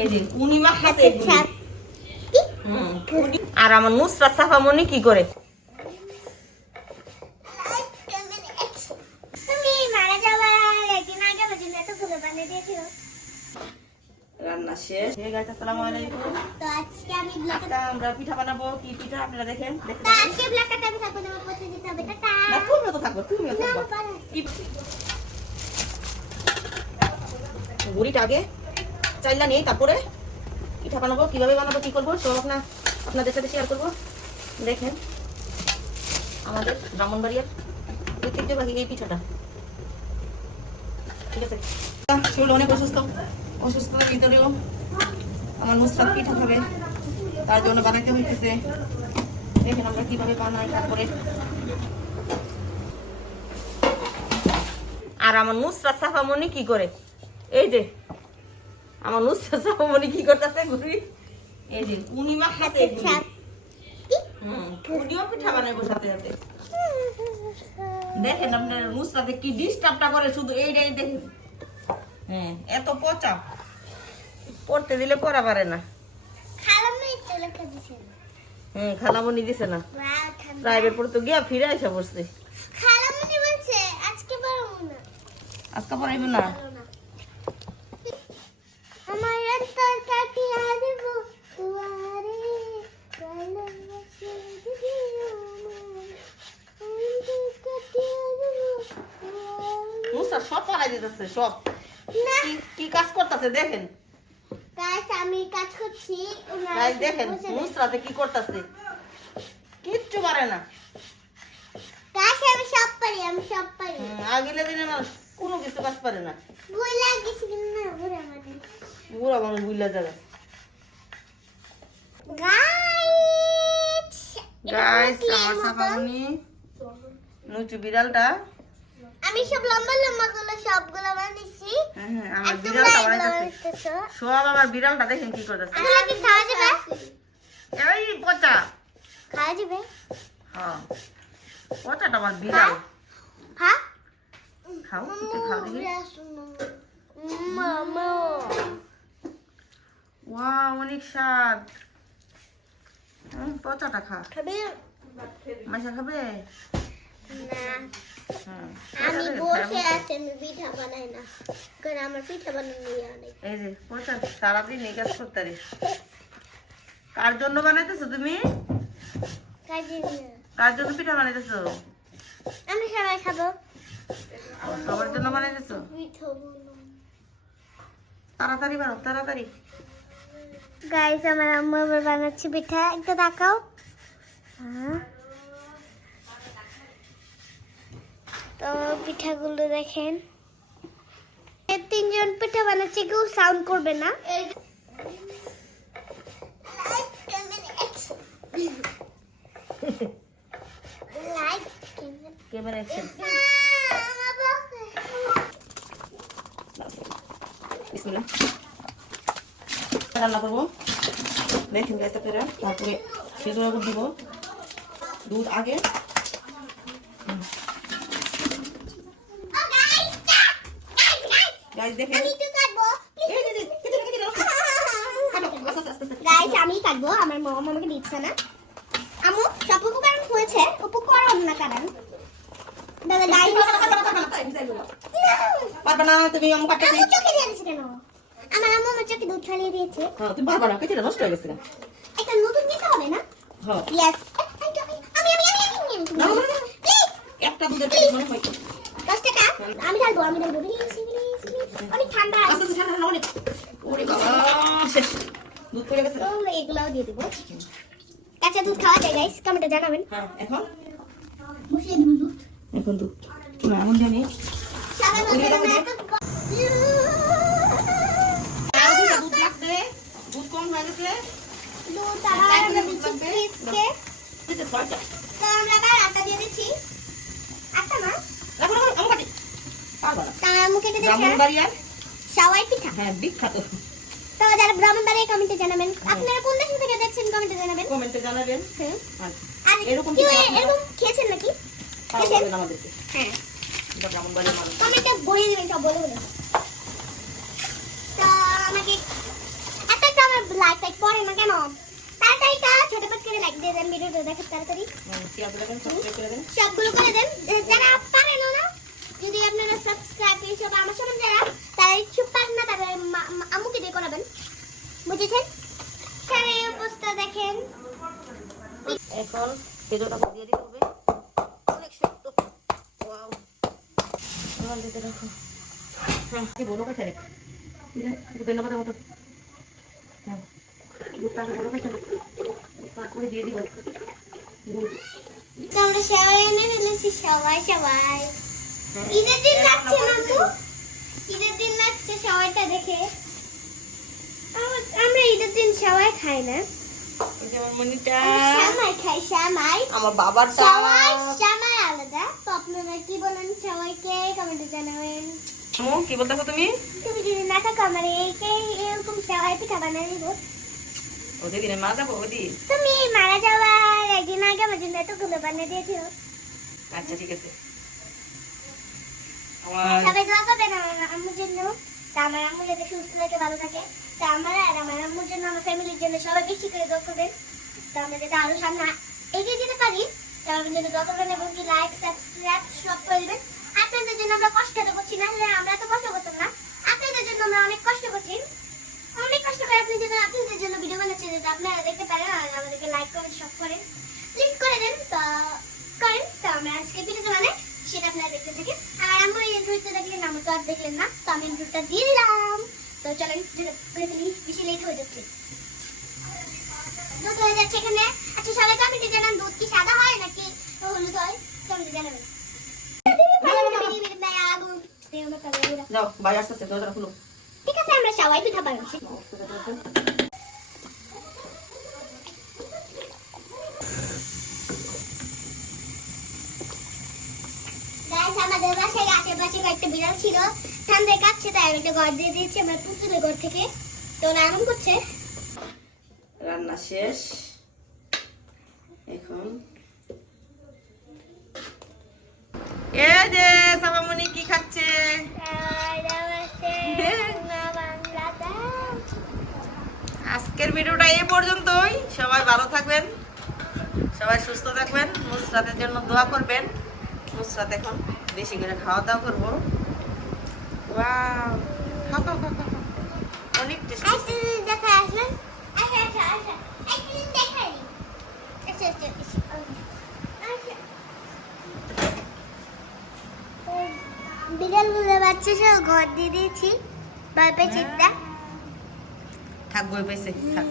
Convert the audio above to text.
এই যে উনি মাখাতে আর আমার নুসরাত সাফামণি কি করে? রান্না শেষ হয়ে গেছে। আসসালামু আলাইকুম। তো আজকে আমি আমরা পিঠা বানাবো। কি পিঠা আপনারা দেখেন। তো আজকে ব্লগটা আমি থাকবো না, পড়তে যেতে হবে। টাটা। না তুমিও তো থাকবো, তুমিও থাকবো। বুড়িটা আগে চাইলা নেই, তারপরে পিঠা বানাবো। কিভাবে বানাবো, কি করবো সব আপনাদের সাথে শেয়ার করবো। দেখেন আমাদের ব্রাহ্মণবাড়িয়ার ঐতিহ্যবাহী এই পিঠাটা। ঠিক আছে, শরীর অনেক অসুস্থতার ভিতরেও আমার নুসরাত পিঠা খাবে, তার জন্য বানাইতে হইতেছে। দেখেন আমরা কিভাবে বানাই। তারপরে আর আমার নুসরাত সাফামণি কি করে? এই যে আমার নুসরাত সাফামণি কি করতেছে ঘুরি, এই যে উনি মাখাতে উনিও পিঠা বানাইবো সাথে সাথে। দেখেন আপনার নুসরাতে কি ডিস্টার্বটা করে, শুধু এইটাই দেখেন। হ্যাঁ, এত পচা, পড়তে দিলে পড়া পারে না। হ্যাঁ, খালামণি দিছে না, প্রাইভেট পড়তে গিয়া ফিরে আসা বসছে। আজকে পড়াইবে না। সব পড়াই দিতেছে, সব কি কাজ করতেছে দেখেন। আমি কাজ করছি, দেখেন নুসরাতে কি করতেছে, কিচ্ছু পারে না। আমি সব পারি, আমি সব পারি। আগের দিনে মানুষ কোনো কিছু কাজ পারে না। বুইলা গেছি না, বুড়া মানুষ বুইলা যাবে। গাইস আমার সাফামণি নুচু বিড়ালটা, আমি সব লম্বা লম্বা গুলো সবগুলো বানাইছি। হ্যাঁ আমার বিড়ালটা বানাইতেছে সব। আমার বিড়ালটা দেখেন কি করতেছে। এগুলো কি খাওয়া যাবে? এই পচা খাওয়া যাবে? হ্যাঁ, পচাটা আমার বিড়াল। হ্যাঁ, খাও একটু খাও দেখি। মামা ওয়াও, অনেক স্বাদ। পচাটা খা। খাবে মাইশা খাবে না? হ্যাঁ, আমি বসে আছি, আমি পিঠা বানাই না, কারণ আমার পিঠা বানানো অনেক। এই যে পচা সারাদিন এই কাজ করতে রে। কার জন্য বানাইতেছো তুমি? কাজে না, কার জন্য পিঠা বানাইতেছো? আমি সবাই খাবো। সবার জন্য বানাইতেছো? পিঠা বানাবো। তাড়াতাড়ি বানাও, তাড়াতাড়ি। গাইস আমার আম্মু আবার বানাচ্ছে পিঠা, একটু দেখাও। হ্যাঁ, তো পিঠাগুলো দেখেন, তিনজন পিঠা বানাচ্ছে, কেউ সাউন্ড করবে না। Camera action. বিসমিল্লাহ। রান্না করবো দেখেন গ্যাসটা ফেরা। তারপরে খেজুর গুড় দিব, দুধ আগে। গাইস দেখেন, গাইস আমি কাটবো, আমার মা আমাকে দিচ্ছে না। আমু সব উপকরণ হয়েছে, উপকরণ না কারণ দাদা গাইস পারবা না তুমি। আমি কাটতেছি। আমু চোখে দিয়ে দিছে কেন? আমার আম্মু আমার চোখে দুধ খালিয়ে দিয়েছে। হ্যাঁ, তুমি পারবা না, কেটে নষ্ট হয়ে গেছে। একটা নতুন দিতে হবে না? হ্যাঁ, ইয়েস। আমি না, না, না, একটা দুধের প্যাকেট মনে হয় 10 টাকা। আমি ঢালবো, প্লিজ। অনেক ঠান্ডা। আস্তে আস্তে ঠান্ডা অনেক। ওরে বাবা, শেষ দুধ পড়ে গেছে। তো এগুলাও দিয়ে দেবো। কাঁচা দুধ খাওয়া যায় গাইস, কমেন্টে জানাবেন। হ্যাঁ, এখন বসিয়ে দিব দুধ। এখন দুধ না এমন জানি সাদা দুধ দেবেন না তো। দুধ লাগবে, দুধ কম হয়ে গেছে। দুধ আবার আমরা দিচ্ছি ফ্রিজকে। দিতে ছয়টা। তো আমরা আবার আটা দিয়ে দিচ্ছি। আটা না? রাখো রাখো, আমি কাটি। পারবা না। তার মুখে দিতে ব্রাহ্মণবাড়িয়ার সাওয়াই পিঠা। হ্যাঁ বিখ্যাত। তো যারা ব্রাহ্মণবাড়িয়া কমেন্টে জানাবেন। আপনারা কোন দেশ থেকে দেখছেন কমেন্টে জানাবেন। কমেন্টে জানাবেন। হ্যাঁ। আচ্ছা, আর এরকম কেউ পিঠা এরকম খেয়েছেন নাকি? পাবেন আমাদেরকে। হ্যাঁ। এটা ব্রাহ্মণবাড়িয়ার মানুষ। কমেন্টে বলে দেবেন, সব বলে দেবেন। তো আমাকে পারেন না কেন? তাড়াতাড়ি ঝটপট করে লাইক দিয়ে দেন, ভিডিওটা দেখেন তাড়াতাড়ি। শেয়ারগুলো দেন, সাবস্ক্রাইব করে দেন। সবগুলো করে দেন। যারা পারেন না, যদি আপনারা সাবস্ক্রাইব সব আমার সমান যারা তারা ইচ্ছুক পান না, তারা আম্মুকে দিয়ে করাবেন, বুঝেছেন? সারে অবস্থা দেখেন। এখন পেঁয়াজটা দিয়ে দিতে হবে। অনেক শক্ত। ওয়াও, আমার দিতে রাখো। হ্যাঁ, কি বলো কথা রে? ধন্যবাদ মতো। হ্যাঁ, দুটাকে বলো কথা। তারপরে দিয়ে দিব। তো আমরা সবাই এনে ফেলেছি, সবাই। ঈদের দিন লাগছে না তো? ঈদের দিন লাগছে সবাইটা দেখে। আমরা ঈদের দিন সবাই খাই না, এই যে আমার মনিটা, সবাই খাই। সবাই আমার বাবারটা। সবাই আলাদা। তো আপনারা কি বলেন সবাইকে কমেন্টে জানাবেন। আমু কি বলতেছো তুমি? তুমি যদি না থাকো আমার এরকম সবাই পিঠা বানিয়ে দিব। ওদের দিনে মা যাবো ওদিন। তুমি মারা যাওয়ার একদিন আগে আমার জন্য এতগুলো বানিয়ে দিয়েছিল। আচ্ছা ঠিক আছে। আমার সবাই দোয়া করবেন আমার আম্মুর জন্য। তা আমার আম্মু যাতে সুস্থ থাকে, ভালো থাকে। তা আমার আর আমার আম্মুর জন্য, আমার ফ্যামিলির জন্য সবাই বেশি করে দোয়া করবেন। তো আমরা যাতে আরো সামনে এগিয়ে যেতে পারি, তা আমাদের জন্য দোয়া করবেন এবং কি লাইক সাবস্ক্রাইব সব করে দেবেন। আপনাদের জন্য আমরা কষ্ট করছি না, আমরা তো কষ্ট করতাম না। আপনাদের জন্য আমরা অনেক কষ্ট করছি, অনেক কষ্ট করে আপনাদের জন্য ভিডিও বানাচ্ছি, যাতে আপনারা দেখতে পারেন আর আমাদেরকে লাইক কমেন্ট সব করেন, প্লিজ করে দেন। তো করেন। তো আমরা আজকে ভিডিওতে মানে সেটা আপনারা দেখতে থাকেন। আর আমার এই ইন্ট্রোটা দেখলেন, আমার তো আর দেখলেন না, তো আমি ইন্ট্রোটা দিয়ে দিলাম। তো চলেন বেশি লেট হয়ে যাচ্ছে, দুধ হয়ে যাচ্ছে এখানে। আচ্ছা সবাই কমেন্টে জানান দুধ কি সাদা হয় নাকি হলুদ হয়, কমেন্টে জানাবেন। যাও ভাই আসতেছে, দরজাটা খুলো। ঠিক আছে, আমরা সবাই পিঠা বানাচ্ছি। গাইস, আমাদের বাসায় আশেপাশে একটা বিড়াল ছিল, ঠান্ডায় কাটছে, তাই আমি একটা ঘর দিয়ে দিয়েছি আমরা পুতুলের ঘর থেকে। তো ওরা আরাম করছে। রান্না শেষ। এখন এই যে সাবামনি কি খাচ্ছে? আজকের ভিডিওটা এই পর্যন্তই। সবাই ভালো থাকবেন, সবাই সুস্থ থাকবেন, নুসরাতের জন্য দোয়া করবেন। নুসরাত এখন বেশি করে খাওয়া দাওয়া করবো। ওয়াও, খাও খাও খাও খাও, অনেক টেস্টি। দেখা আসলেন। আচ্ছা একদিন দেখাই। আচ্ছা বিড়ালগুলো বাচ্চা সব ঘর দিয়ে দিয়েছি, বাই বাই চিন্তা থাকবো, পেয়েছে থাক।